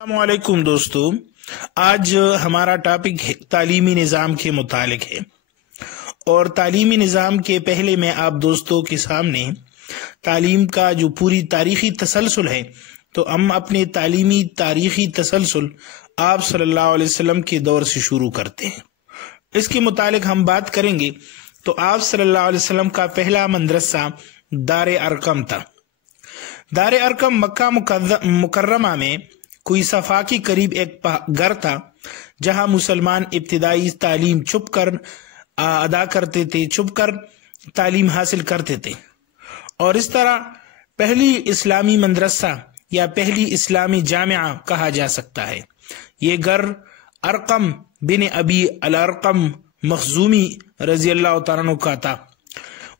السلام علیکم دوستو، آج ہمارا ٹاپک تعلیمی نظام کے متعلق ہے اور تعلیمی نظام کے پہلے میں آپ دوستوں کے سامنے تعلیم کا جو پوری تاریخی تسلسل ہے تو ہم اپنے تعلیمی تاریخی تسلسل آپ صلی اللہ علیہ وسلم کے دور سے شروع کرتے ہیں۔ اس کے متعلق ہم بات کریں گے تو آپ صلی اللہ علیہ وسلم کا پہلا مدرسہ دار ارقم تھا۔ دار ارقم مکہ مکرمہ میں کوئی صفا کے قریب ایک گھر تھا جہاں مسلمان ابتدائی تعلیم چھپ کر ادا کرتے تھے، چھپ کر تعلیم حاصل کرتے تھے، اور اس طرح پہلی اسلامی مدرسہ یا پہلی اسلامی جامعہ کہا جا سکتا ہے۔ یہ گھر ارقم بن ابی الارقم مخزومی رضی اللہ تعالیٰ عنہ کا تھا۔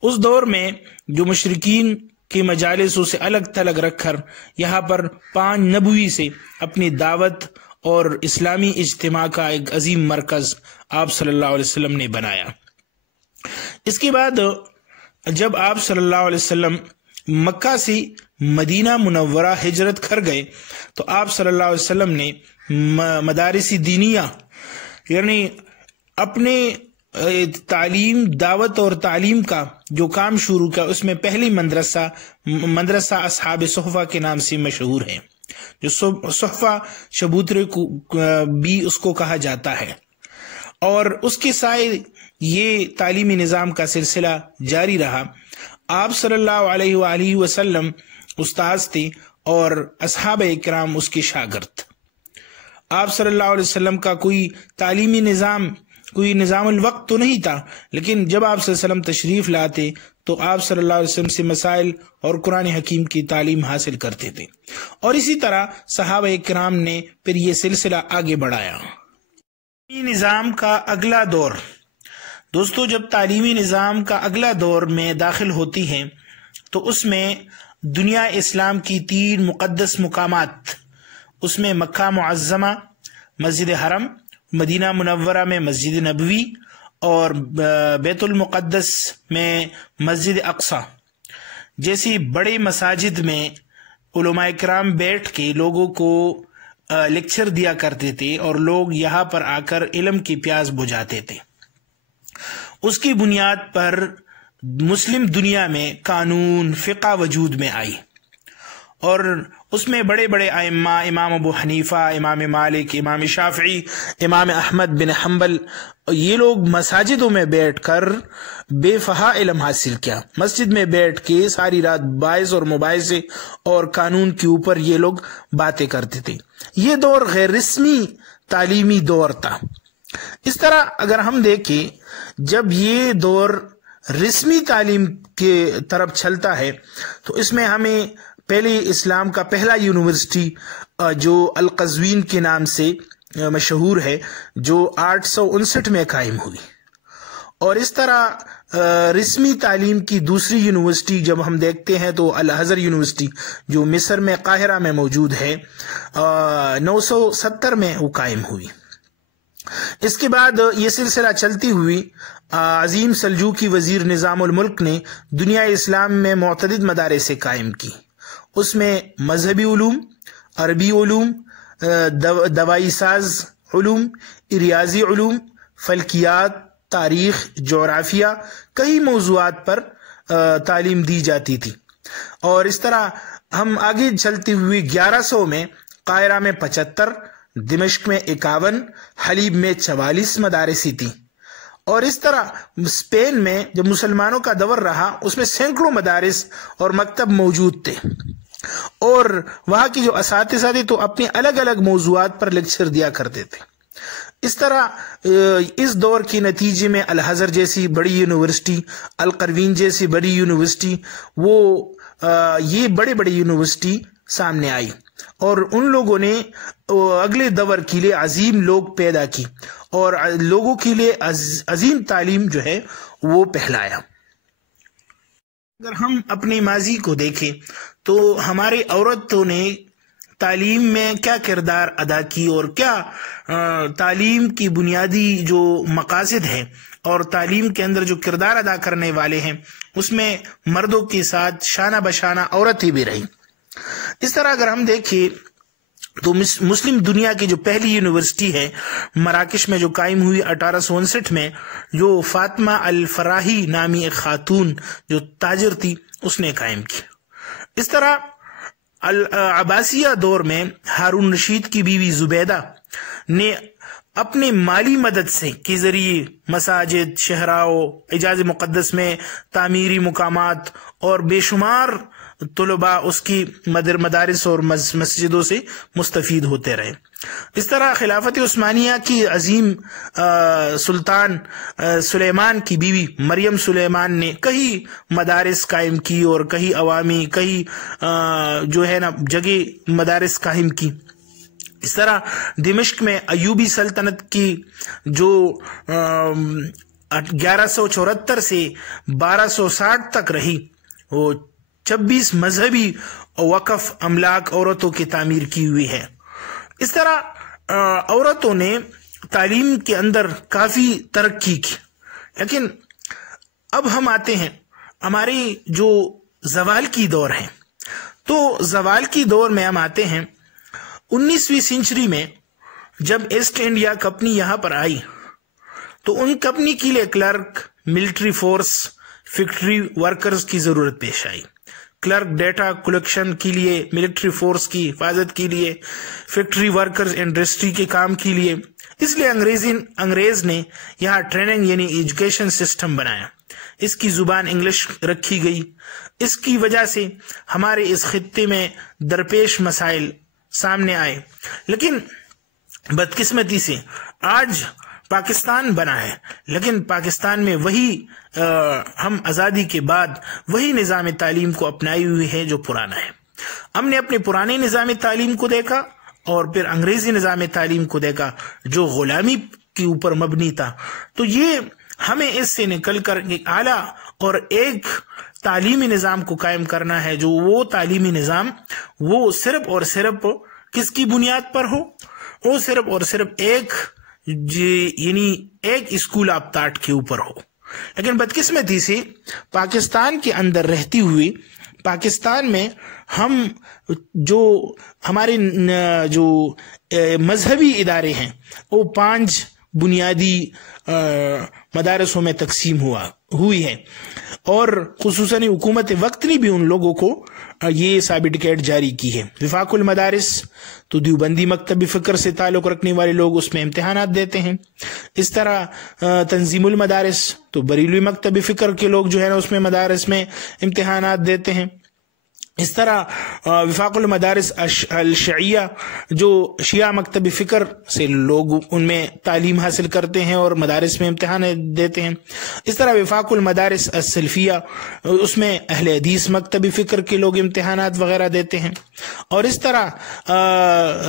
اس دور میں جو مشرکین کی مجالسوں سے الگ تھلگ رکھ کر یہاں پر 5 نبوی سے اپنی دعوت اور اسلامی اجتماع کا ایک عظیم مرکز آپ صلی اللہ علیہ وسلم نے بنایا۔ اس کے بعد جب آپ صلی اللہ علیہ وسلم مکہ سے مدینہ منورہ ہجرت کر گئے تو آپ صلی اللہ علیہ وسلم نے مدارس دینیہ یعنی اپنے تعلیم، دعوت اور تعلیم کا جو کام شروع کیا، اس میں پہلی مدرسہ اصحاب صحفہ کے نام سے مشہور ہے، جو صحفہ چبوترے کو بھی اس کو کہا جاتا ہے، اور اس کے سائے یہ تعلیمی نظام کا سلسلہ جاری رہا۔ آپ صلی اللہ علیہ وآلہ وسلم استاذ تھے اور اصحاب اکرام اس کے شاگرد۔ آپ صلی اللہ علیہ وسلم کا کوئی تعلیمی نظام، کوئی نظام الوقت تو نہیں تھا، لیکن جب آپ صلی اللہ علیہ وسلم تشریف لاتے تو آپ صلی اللہ علیہ وسلم سے مسائل اور قرآن حکیم کی تعلیم حاصل کرتے تھے، اور اسی طرح صحابہ اکرام نے پھر یہ سلسلہ آگے بڑھایا۔ تعلیمی نظام کا اگلا دور، دوستو جب تعلیمی نظام کا اگلا دور میں داخل ہوتی ہے تو اس میں دنیا اسلام کی 3 مقدس مقامات، اس میں مکہ معظمہ، مسجد حرم، مدینہ منورہ میں مسجد نبوی، اور بیت المقدس میں مسجد اقصی جیسی بڑے مساجد میں علماء کرام بیٹھ کے لوگوں کو لیکچر دیا کرتے تھے اور لوگ یہاں پر آ کر علم کی پیاس بجھاتے تھے۔ اس کی بنیاد پر مسلم دنیا میں قانون، فقہ وجود میں آئی، اور اس میں بڑے بڑے ائمہ، امام ابو حنیفہ، امام مالک، امام شافعی، امام احمد بن حنبل، یہ لوگ مساجدوں میں بیٹھ کر بے فہا علم حاصل کیا۔ مسجد میں بیٹھ کے ساری رات باعث اور مباحثے اور قانون کے اوپر یہ لوگ باتیں کرتے تھے۔ یہ دور غیر رسمی تعلیمی دور تھا۔ اس طرح اگر ہم دیکھیں، جب یہ دور رسمی تعلیم کے طرف چلتا ہے تو اس میں ہمیں پہلے اسلام کا پہلا یونیورسٹی جو القزوین کے نام سے مشہور ہے، جو 859 میں قائم ہوئی، اور اس طرح رسمی تعلیم کی دوسری یونیورسٹی جب ہم دیکھتے ہیں تو الازہر یونیورسٹی جو مصر میں قاہرہ میں موجود ہے، 970 میں وہ قائم ہوئی۔ اس کے بعد یہ سلسلہ چلتی ہوئی عظیم سلجوقی وزیر نظام الملک نے دنیا اسلام میں متعدد مدارس قائم کی۔ اس میں مذہبی علوم، عربی علوم، دوائی ساز علوم، ریاضی علوم، فلکیات، تاریخ، جغرافیہ، کئی موضوعات پر تعلیم دی جاتی تھی، اور اس طرح ہم آگے چلتے ہوئے 1100 میں قاہرہ میں 75، دمشق میں 51، حلیب میں 44 مدارسی تھیں، اور اس طرح اسپین میں جب مسلمانوں کا دور رہا اس میں سینکڑوں مدارس اور مکتب موجود تھے، اور وہاں کی جو اساتذہ تھے تو اپنے الگ الگ موضوعات پر لیکچر دیا کرتے تھے۔ اس طرح اس دور کے نتیجے میں الازہر جیسی بڑی یونیورسٹی، القروین جیسی بڑی یونیورسٹی، یہ بڑے بڑے یونیورسٹی سامنے آئی، اور ان لوگوں نے اگلے دور کے لیے عظیم لوگ پیدا کی اور لوگوں کے لیے عظیم تعلیم جو ہے وہ پھیلایا۔ اگر ہم اپنے ماضی کو دیکھیں تو ہمارے عورتوں نے تعلیم میں کیا کردار ادا کی، اور کیا تعلیم کی بنیادی جو مقاصد ہیں اور تعلیم کے اندر جو کردار ادا کرنے والے ہیں، اس میں مردوں کے ساتھ شانہ بشانہ عورتیں بھی رہیں۔ اس طرح اگر ہم دیکھیں تو مسلم دنیا کی جو پہلی یونیورسٹی ہے مراکش میں جو قائم ہوئی 1859 میں، جو فاطمہ الفراہی نامی ایک خاتون جو تاجر تھی اس نے قائم کی۔ اس طرح عباسیہ دور میں ہارون رشید کی بیوی زبیدہ نے اپنے مالی مدد سے کے ذریعے مساجد، شہراؤ، حجاز مقدس میں تعمیری مقامات اور بے شمار طلباء اس کی مدارس اور مسجدوں سے مستفید ہوتے رہے۔ اس طرح خلافت عثمانیہ کی عظیم سلطان سلیمان کی بیوی مریم سلیمان نے کئی مدارس قائم کی اور کئی عوامی جو ہے نا جگہ مدارس قائم کی۔ اس طرح دمشق میں ایوبی سلطنت کی جو 1174 سے 1260 تک رہی، وہ 26 مذہبی وقف املاک عورتوں کی تعمیر کی ہوئی ہے۔ اس طرح عورتوں نے تعلیم کے اندر کافی ترقی کی۔ لیکن اب ہم آتے ہیں ہماری جو زوال کی دور ہے، تو زوال کی دور میں ہم آتے ہیں 19ویں سینچری میں جب ایسٹ انڈیا کمپنی یہاں پر آئی تو ان کمپنی کے لیے clerk, military force, factory workers کی ضرورت پیش آئی۔ کلرک ڈیٹا کلیکشن کے لیے، ملٹری فورس کی حفاظت کے لیے، فیکٹری ورکرز انڈسٹری کے کام کے لیے۔ اس لیے انگریز نے یہاں ٹریننگ یعنی ایجوکیشن سسٹم بنایا۔ اس کی زبان انگلش رکھی گئی۔ اس کی وجہ سے ہمارے اس خطے میں درپیش مسائل سامنے آئے، لیکن بدقسمتی سے آج پاکستان بنا ہے، لیکن پاکستان میں وہی ہم آزادی کے بعد وہی نظام تعلیم کو اپنائی ہوئی ہے جو پرانا ہے۔ ہم نے اپنے پرانے نظام تعلیم کو دیکھا اور پھر انگریزی نظام تعلیم کو دیکھا جو غلامی کے اوپر مبنی تھا، تو یہ ہمیں اس سے نکل کر ایک اعلیٰ اور ایک تعلیمی نظام کو قائم کرنا ہے، جو وہ تعلیمی نظام وہ صرف اور صرف کس کی بنیاد پر ہو، وہ صرف اور صرف ایک اسکول آف تھاٹ کے اوپر ہو۔ لیکن بدقسمتی سے پاکستان کے اندر رہتی ہوئی پاکستان میں ہم جو ہمارے جو مذہبی ادارے ہیں وہ 5 بنیادی مدارسوں میں تقسیم ہوئی ہے، اور خصوصاً حکومت وقت نے بھی ان لوگوں کو یہ سرٹیفکیٹ جاری کی ہے۔ وفاق المدارس تو دیوبندی مکتب فکر سے تعلق رکھنے والے لوگ اس میں امتحانات دیتے ہیں۔ اس طرح تنظیم المدارس تو بریلوی مکتب فکر کے لوگ جو ہے نا اس میں مدارس میں امتحانات دیتے ہیں۔ اس طرح وفاق المدارس الشیعہ جو شیعہ مکتب فکر سے لوگ ان میں تعلیم حاصل کرتے ہیں اور مدارس میں امتحان دیتے ہیں۔ اس طرح وفاق المدارس السلفیہ اس میں اہل حدیث مکتب فکر کے لوگ امتحانات وغیرہ دیتے ہیں۔ اور اس طرح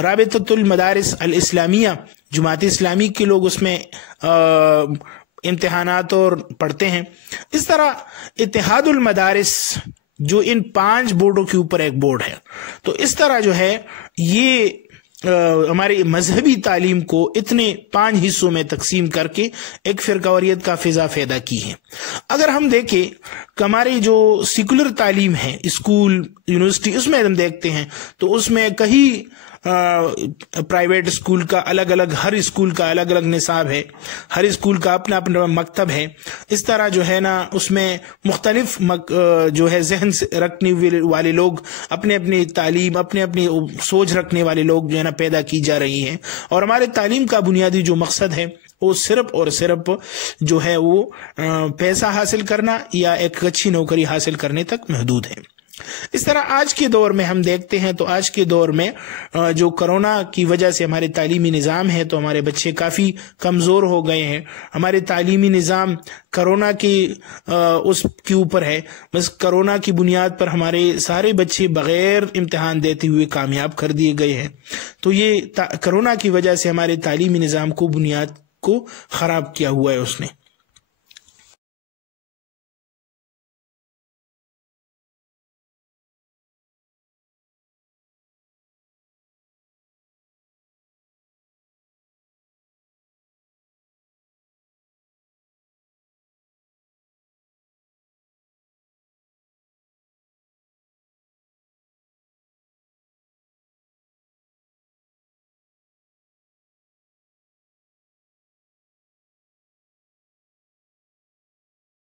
رابطۃ المدارس الاسلامیہ جماعت اسلامی کے لوگ اس میں امتحانات اور پڑھتے ہیں۔ اس طرح اتحاد المدارس جو ان 5 بورڈوں کے اوپر ایک بورڈ ہے، تو اس طرح جو ہے یہ ہماری مذہبی تعلیم کو اتنے 5 حصوں میں تقسیم کر کے ایک فرقواریت کا فضا پیدا کی ہے۔ اگر ہم دیکھیں کہ ہماری جو سیکولر تعلیم ہے، اسکول، یونیورسٹی، اس میں ہم دیکھتے ہیں تو اس میں کئی پرائیویٹ اسکول کا الگ الگ، ہر اسکول کا الگ الگ نصاب ہے، ہر اسکول کا اپنا اپنا مکتب ہے۔ اس طرح جو ہے نا اس میں مختلف جو ہے ذہن رکھنے والے لوگ، اپنے اپنی تعلیم، اپنے اپنی سوچ رکھنے والے لوگ جو ہے نا پیدا کی جا رہی ہیں، اور ہمارے تعلیم کا بنیادی جو مقصد ہے وہ صرف اور صرف جو ہے وہ پیسہ حاصل کرنا یا ایک اچھی نوکری حاصل کرنے تک محدود ہے۔ اس طرح آج کے دور میں ہم دیکھتے ہیں تو آج کے دور میں جو کرونا کی وجہ سے ہمارے تعلیمی نظام ہے تو ہمارے بچے کافی کمزور ہو گئے ہیں۔ ہمارے تعلیمی نظام کرونا کی اس کے اوپر ہے، بس کرونا کی بنیاد پر ہمارے سارے بچے بغیر امتحان دیتے ہوئے کامیاب کر دیے گئے ہیں۔ تو یہ کرونا کی وجہ سے ہمارے تعلیمی نظام کو بنیاد کو خراب کیا ہوا ہے اس نے۔